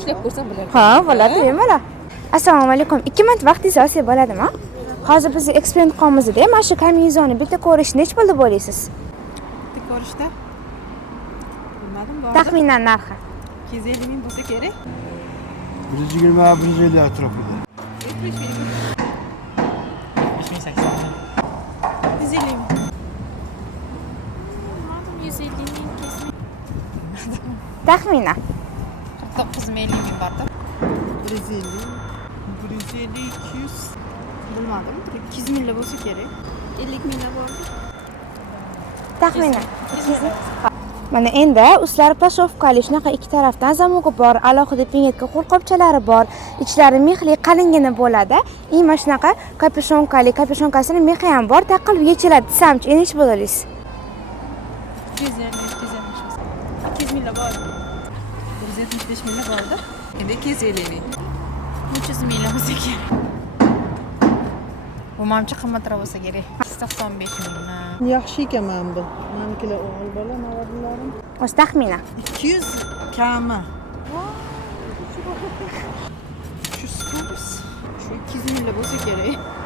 ushlab ko'rsam bo'ladi. Ha, bo'ladi, bemalol. Assalomu alaykum. 2 minut vaqtingiz olsangiz bo'ladimi? Hozir biz eksperiment qilmizda, mana shu kombinezonni bitta ko'rish nech pulda bo'lasiz? Bitta ko'rishda bilmadim, bor. Taxminan narxi. 250 ming bo'lsa kerak. 120-150 atrofida. 150 ming. Taxminan. 49 ming borda. 150. 200. Bilmadim. 200 mingla bo'lsa kerak. 50 mingla bordi. Taxminan. Mana endi ustlari plashovkali shunaqa ikki tarafdan zamogi bor, alohida penyetka qo'lqopchalari bor, ichlari mexli qalingina bo'ladi. И mana shunaqa kapyushonkali, kapyushonkasining mexi ham bor, taqilib yechiladi. Desamchi, nech bo'laysiz? 200 mingla bor. 175 mingla bordi. Endi 250 ming. 300 mingla bo'lsa kerak. Bu mamcha qimmatroq bo'lsa kerak. 95 mingdan. Yaxshi ekan mana bu. Menikilar o'g'il bola, navotlarim. O'z taxminan. 200 kami. Shu 200 mingla bo'lsa kerak.